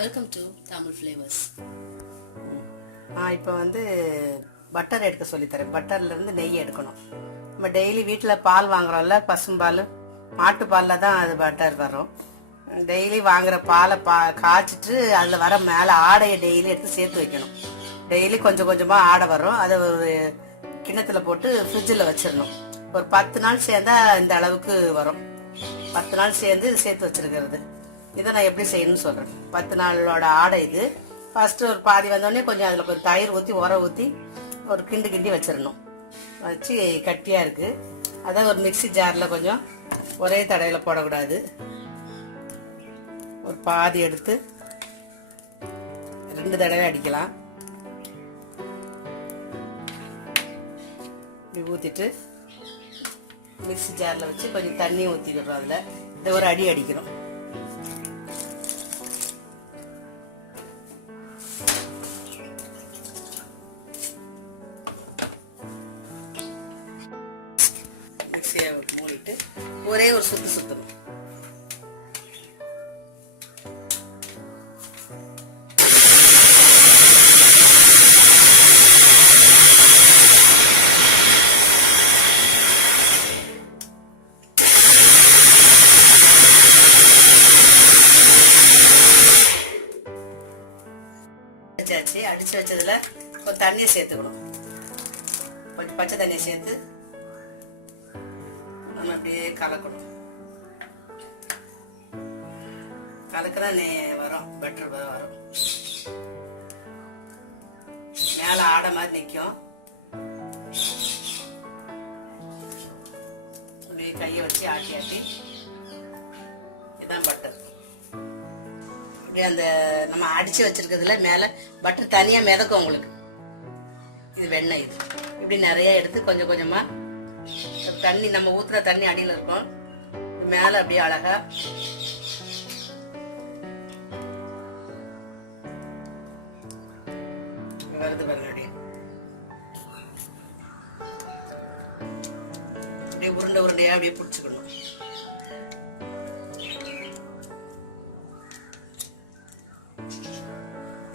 Welcome to Tamil flavours. இப்போ வந்து butter எடுக்க சொல்லித்தரேன். பட்டர்லேருந்து நெய் எடுக்கணும். நம்ம டெய்லி வீட்டில் பால் வாங்குறோம்ல, பசும்பால், மாட்டுப்பாலில் தான் அது பட்டர் வரும். டெய்லி வாங்குற பாலை காய்ச்சிட்டு அதில் வர மேலே ஆடையை டெய்லி எடுத்து சேர்த்து வைக்கணும். டெய்லி கொஞ்சம் கொஞ்சமாக ஆடை வரும். அதை ஒரு கிண்ணத்தில் போட்டு ஃப்ரிட்ஜில் வச்சிடணும். ஒரு 10 நாள் சேர்ந்தா இந்த அளவுக்கு வரும். 10 நாள் சேர்ந்து சேர்த்து வச்சிருக்கிறது. இதை நான் எப்படி செய்யணும்னு சொல்கிறேன். 10 நாளோட ஆடை இது. ஃபர்ஸ்ட் ஒரு பாதி வந்தோடனே கொஞ்சம் அதில் ஒரு தயிர் ஊற்றி உரம் ஊற்றி ஒரு கிண்டி வச்சிடணும். வச்சு கட்டியாக இருக்குது. அதை ஒரு மிக்சி ஜாரில் கொஞ்சம் ஒரே தடையில் போடக்கூடாது. ஒரு பாதி எடுத்து 2 தடவை அடிக்கலாம். இப்படி ஊற்றிட்டு மிக்சி ஜாரில் வச்சு கொஞ்சம் தண்ணி ஊற்றிக்கிறோம். அதில் இதை ஒரு அடி அடிக்கிறோம். மிக்சியை மூடிட்டு ஒரே ஒரு சுத்தணும். அடிச்சு வச்சதுல கொஞ்சம் தண்ணியை சேர்த்துக்கணும். கொஞ்சம் பச்சை தண்ணியை சேர்த்து நம்ம அப்படியே கலக்கணும். கலக்கதான் வரும், பெட்டர் வரும். மேல ஆடை மாதிரி நிற்கும். அப்படியே கையை வச்சு ஆட்டி இதுதான் பட்டர். அப்படியே அந்த நம்ம அடிச்சு வச்சிருக்கிறதுல மேல பட்டர் தனியா மிதக்கும் உங்களுக்கு. இது வெண்ணெய். இது இப்படி நிறைய எடுத்து கொஞ்சம் கொஞ்சமா தண்ணி, நம்ம ஊத்துற தண்ணி அடியில் இருக்கும், மேல அப்படியே அழகா வருது பாருங்க. அப்படியே உருண்டையா அப்படியே பிடிச்சுக்கணும்.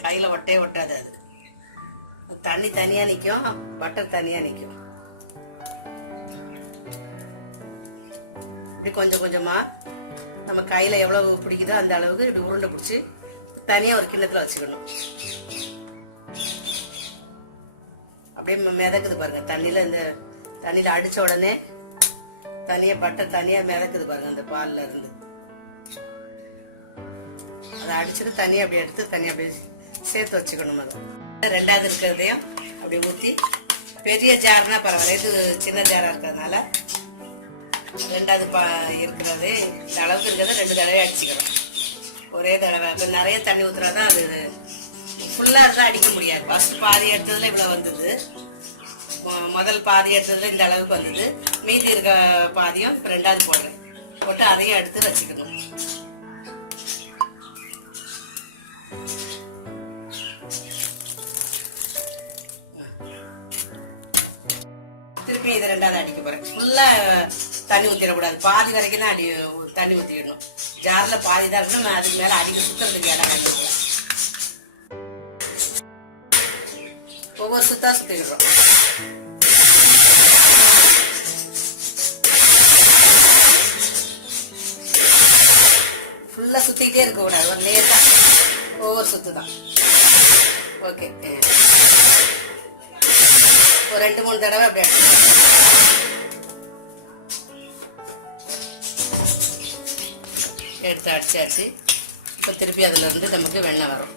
கையில ஒட்டாது. அது தண்ணி தனியா நிக்கும், பட்டர் தனியா நிக்கும். இப்படி கொஞ்சம் கொஞ்சமா நம்ம கையில எவ்வளவு பிடிக்குதோ அந்த அளவுக்கு இப்படி உருண்டை பிடிச்சி தனியா ஒரு கிண்ணத்துல வச்சுக்கணும். அப்படியே மிதக்குது பாருங்க. இந்த தண்ணியில அடிச்ச உடனே தனியா பட்டர் தனியா மிதக்குது பாருங்க. அந்த பால்ல இருந்து அதை அடிச்சுட்டு தனியா அப்படி எடுத்து தனியா அப்படியே சேர்த்து வச்சுக்கணும். அதை 2வது இருக்கிறதையும் அப்படி ஊற்றி, பெரிய ஜார்னா பரவாயில்ல, இது சின்ன ஜாரா இருக்கிறதுனால 2வது இருக்கிறது இந்த அளவுக்கு இருக்கிறத 2 தடவை அடிச்சுக்கணும். ஒரே தடவை. இப்போ நிறைய தண்ணி ஊற்றுறாதான் அது ஃபுல்லாக இருந்தால் அடிக்க முடியாது. ஃபர்ஸ்ட் பாதி எடுத்ததுல இவ்வளோ வந்தது, முதல் பாதி எடுத்ததுல இந்த அளவுக்கு வந்தது. மீதி இருக்க பாதியும் 2வது போடுறேன். போட்டு அதையும் எடுத்து வச்சுக்கணும். திருப்பி இதை 2வது அடிக்க போறேன். ஃபுல்லா தண்ணி ஊத்திடக்கூடாது. பாதி வரைக்கும் தான் தண்ணி ஊத்திடணும். ஜார்ல பாதி தான் இருக்கணும். அதுக்கு மேல அடிக்க சுத்தத்துக்கு இடம் வைக்கணும். ஒவ்வொரு சுத்தா சுத்திடுறோம். ஃபுல்லா சுத்திக்கிட்டே இருக்க கூடாது. ஒரு லேசா ஒவ்வொரு சுத்து தான். ஓகே, ஒரு 2-3 தடவை அப்படியே எடுத்து அடிச்சாச்சு. இப்போ திருப்பி அதுல இருந்து நமக்கு வெண்ணெய் வரும்.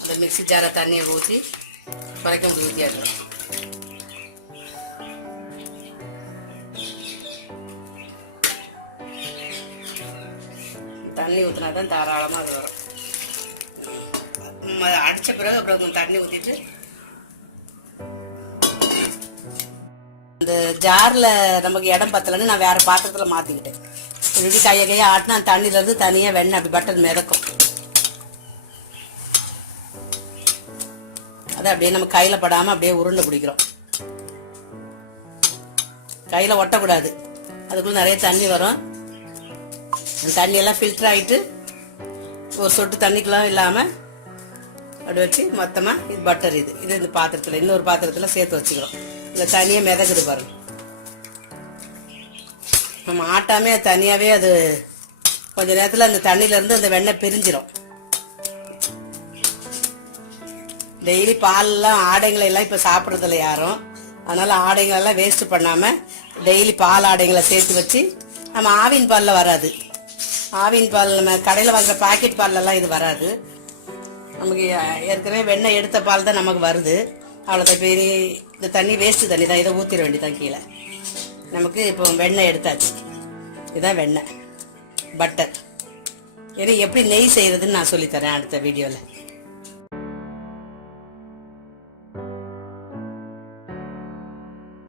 அந்த மிக்சி ஜாரை தண்ணியை ஊற்றி குறைக்க ஊற்றியாடுறோம். தண்ணி ஊற்றினா தான் தாராளமாக அது வரும். அடித்த பிறகு அப்புறம் தண்ணி ஊற்றிட்டு இந்த ஜாரில் நமக்கு இடம் பத்தலைன்னு நான் வேற பாத்திரத்தில் மாற்றிக்கிட்டேன். இப்படி கையை ஆட்டினா தண்ணியில இருந்து தனியாக வெண்ணெய் அப்படி பட்டர் மிதக்கும். அதை அப்படியே நம்ம கையில் படாமல் அப்படியே உருண்டை பிடிக்கிறோம். கையில் ஒட்டக்கூடாது. அதுக்குள்ள நிறைய தண்ணி வரும். அந்த தண்ணியெல்லாம் ஃபில்டர் ஆகிட்டு ஒரு சொட்டு தண்ணிக்கெல்லாம் இல்லாமல் அப்படி வச்சு மொத்தமாக இது பட்டர் இது இந்த பாத்திரத்தில் இன்னொரு பாத்திரத்தில் சேர்த்து வச்சுக்கிறோம். இல்லை தனியாக மிதக்குது பாருங்க. நம்ம ஆட்டாமே தனியாகவே அது கொஞ்ச நேரத்தில் அந்த தண்ணியிலேருந்து அந்த வெண்ணெய் பிரிஞ்சிடும். டெய்லி பால்லாம் ஆடைங்களை எல்லாம் இப்போ சாப்பிட்றதில்ல யாரும். அதனால ஆடைங்களெல்லாம் வேஸ்ட் பண்ணாமல் டெய்லி பால் ஆடைங்களை சேர்த்து வச்சு நம்ம ஆவின் பாலில் வராது. ஆவின் பால் நம்ம கடையில் வாங்குற பாக்கெட் பால்லலாம் இது வராது. நமக்கு ஏற்கனவே வெண்ணெய் எடுத்த பால் தான் நமக்கு வருது. அவ்வளோதான். இப்போ இந்த தண்ணி வேஸ்ட்டு தண்ணி தான், இதை ஊற்றிட வேண்டியதான் கீழே. நமக்கு இப்போ வெண்ணெய் எடுத்தாச்சு. இதுதான் வெண்ணெய் பட்டர். ஏன்னா எப்படி நெய் செய்கிறதுன்னு நான் சொல்லித்தரேன் அடுத்த வீடியோவில்.